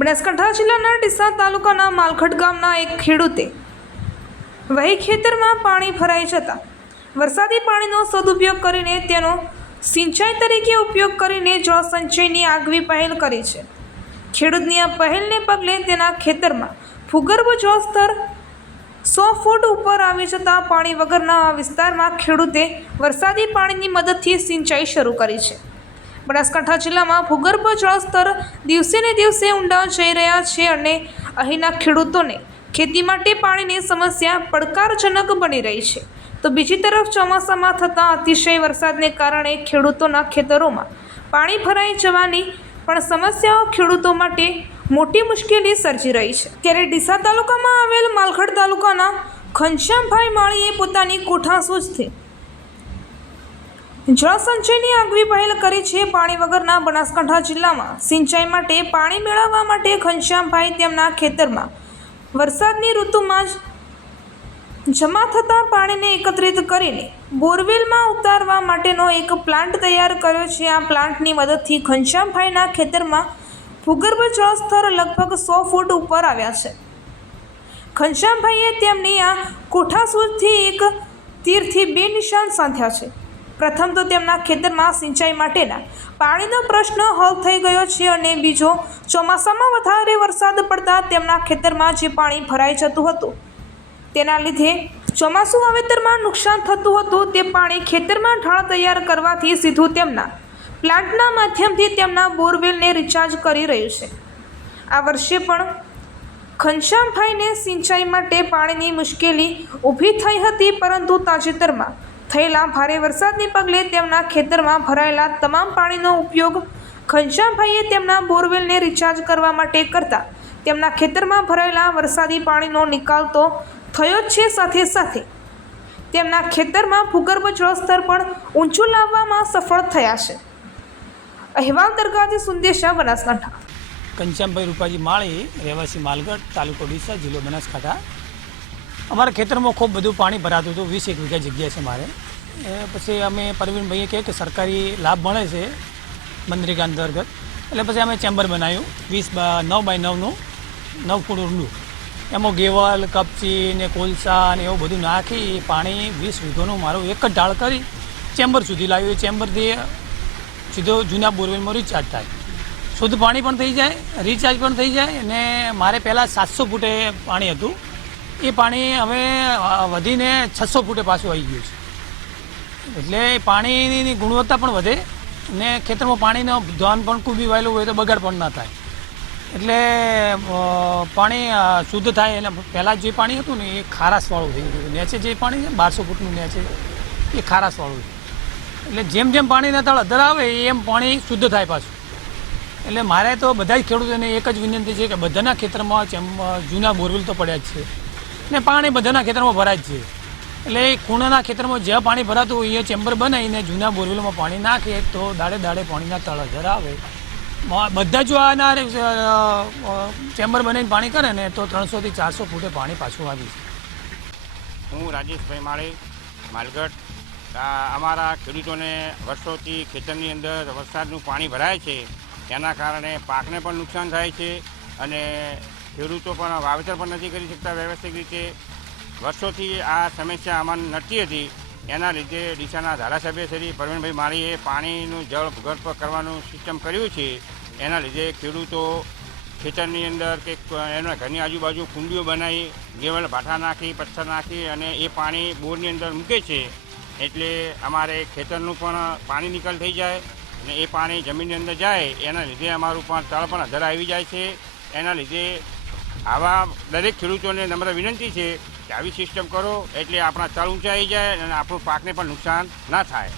બનાસકાંઠા જિલ્લાના ડીસા તાલુકાના માલખડ ગામના એક ખેડૂતે વહી ખેતરમાં પાણી ભરાઈ જતા વરસાદી પાણીનો સદુપયોગ કરીને તેનો સિંચાઈ તરીકે ઉપયોગ કરીને જળસંચયની આગવી પહેલ કરી છે. ખેડૂતની આ પહેલને પગલે તેના ખેતરમાં ભૂગર્ભ જળ સ્તર સો ફૂટ ઉપર આવી જતા પાણી વગરના આ વિસ્તારમાં ખેડૂતે વરસાદી પાણીની મદદથી સિંચાઈ શરૂ કરી છે. બનાસકાંઠા જિલ્લામાં ભૂગર્ભ જળસ્તર દિવસે ને દિવસે ઊંડા જઈ રહ્યા છે અને અહીંના ખેડૂતોને ખેતી માટે પાણીની સમસ્યા પડકારજનક બની રહી છે. તો બીજી તરફ ચોમાસામાં થતા અતિશય વરસાદને કારણે ખેડૂતોના ખેતરોમાં પાણી ભરાઈ જવાની પણ સમસ્યાઓ ખેડૂતો માટે મોટી મુશ્કેલી સર્જી રહી છે. ત્યારે ડીસા તાલુકામાં આવેલ માલખડ તાલુકાના ઘનશ્યામભાઈ માળીએ પોતાની કોઠાસૂઝથી જળ સંચયની આગવી પહેલ કરી છે પાણી વગરના બનાસકાંઠા જિલ્લામાં. સિંચાઈ માટે પાણી મેળવવા માટે ઘનશ્યામભાઈ તેમના ખેતરમાં. વરસાદની ઋતુમાં જ જમા થતા પાણીને એકત્રિત કરીને બોરવેલમાં ઉતારવા માટેનો એક પ્લાન્ટ તૈયાર કર્યો છે. આ પ્લાન્ટની મદદથી ઘનશ્યામભાઈના ખેતરમાં ભૂગર્ભ જળસ્તર લગભગ સો ફૂટ ઉપર આવ્યા છે. ઘનશ્યામભાઈએ તેમની આ કોઠાસૂરથી એક તીરથી બે નિશાન સાધ્યા છે. પ્રથમ તો તેમના ખેતરમાં સિંચાઈ માટેના પાણીનો પ્રશ્ન હલ થઈ ગયો છે અને બીજો ચોમાસામાં વધારે વરસાદ પડતા તેમના ખેતરમાં જે પાણી ભરાઈ જતું હતું, તેના લીધે ચોમાસું વાવેતરમાં નુકસાન થતું હતું. તે પાણી ખેતરમાં ઢાળ તૈયાર કરવાથી સીધું તેમના પ્લાન્ટના માધ્યમથી તેમના બોરવેલને રિચાર્જ કરી રહ્યું છે. આ વર્ષે પણ ઘનશ્યામભાઈને સિંચાઈ માટે પાણીની મુશ્કેલી ઊભી થઈ હતી, પરંતુ તાજેતરમાં થયેલા ભારે વરસાદને પગલે તેમના ખેતરમાં ભરાયેલા તમામ પાણીનો ઉપયોગ ઘનશ્યામભાઈએ તેમના બોરવેલને રિચાર્જ કરવા માટે કરતા. તેમના ખેતરમાં ભરાયેલા વરસાદી પાણીનો નિકાલ તો થયો જ છે સાથે સાથે. તેમના ખેતરમાં ભૂગર્ભ જળસ્તર પણ ઊંચું લાવવામાં સફળ થયા છે. અહેવાલ દરગાહથી સુંદેશા બનાસકાંઠા. ઘનશ્યામભાઈ રૂપાજી માળી, રહેવાસી માલગઢ, તાલુકો ડીસા, જિલ્લો બનાસકાંઠા. અમારા ખેતરમાં ખૂબ બધું પાણી ભરાતું હતું, વીસ એક વીઘા જગ્યા છે મારે. પછી અમે પરવીનભાઈએ કહે કે સરકારી લાભ મળે છે મનરેગા અંતર્ગત. એટલે પછી અમે ચેમ્બર બનાવ્યું. વીસ બા નવ બાય નવનું, નવ ફૂટ ઊંડું. એમાં ગેવલ કપચી ને કોલસા ને એવું બધું નાખી, પાણી, વીસ વીઘોનું મારું એક જ ઢાળ કરી ચેમ્બર સુધી લાવ્યું. એ ચેમ્બરથી સીધો જૂના બોરવેલમાં રિચાર્જ થાય. શુદ્ધ પાણી પણ થઈ જાય રિચાર્જ પણ થઈ જાય અને મારે પહેલાં સાતસો ફૂટે પાણી હતું. એ પાણી હવે વધીને છસો ફૂટે પાછું આવી ગયું છે. એટલે પાણીની ગુણવત્તા પણ વધે ને ખેતરમાં પાણીનો ધ્યાન પણ કૂબી વાયેલું હોય તો બગાડ પણ ના થાય. એટલે પાણી શુદ્ધ થાય એટલે પહેલાં જે પાણી હતું ને એ ખારાશવાળું થઈ ગયું. નેચે જે પાણી છે બારસો ફૂટનું નેચે, એ ખારાશવાળું છે. એટલે જેમ જેમ પાણીના તળ અધર આવે એમ પાણી શુદ્ધ થાય પાછું. એટલે મારે તો બધા જ ખેડૂતોને એક જ વિનંતી છે કે બધાના ખેતરમાં જૂના બોરવેલ તો પડ્યા જ છે. ને પાણી બધાના ખેતરમાં ભરાય જ છે. એટલે એ ખૂણાના ખેતરમાં જ્યાં પાણી ભરાતું હોય એ ચેમ્બર બનાવીને જૂના બોરવેલમાં પાણી નાખે તો દાડે દાડે પાણીના તળ અધર આવે. બધા જો આના ચેમ્બર બનાવીને પાણી કરે ને, તો ત્રણસોથી ચારસો ફૂટે પાણી પાછું આવી છે હું રાજેશભાઈ માળી, માલગઢ. અમારા ખેડૂતોને વર્ષોથી ખેતરની અંદર વરસાદનું પાણી ભરાય છે. તેના કારણે પાકને પણ નુકસાન થાય છે અને ખેડૂતો પણ વાવેતર પણ નથી કરી શકતા વ્યવસ્થિત રીતે. વર્ષોથી આ સમસ્યા અમાન નડતી હતી. એના લીધે ડીસાના ધારાસભ્ય શ્રી પ્રવીણભાઈ માળીએ પાણીનું જળ ભૂગર્ભ કરવાનું સિસ્ટમ કર્યું છે. એના લીધે ખેડૂતો ખેતરની અંદર કે એના ઘરની આજુબાજુ કુંડીઓ બનાવી ગેવલ ભાઠા નાખી, પથ્થર નાખી અને એ પાણી બોરની અંદર મૂકે છે. એટલે અમારે ખેતરનું પણ પાણી નિકાલ થઈ જાય અને એ પાણી જમીનની અંદર જાય. એના લીધે અમારું પણ તળ પણ અધર આવી જાય છે. એના લીધે આવા દરેક ખેડૂતોને નમ્ર વિનંતી છે આવી સિસ્ટમ કરો એટલે આપણા તળ ઊંચા આવી જાય અને આપણું પાકને પણ નુકસાન ના થાય.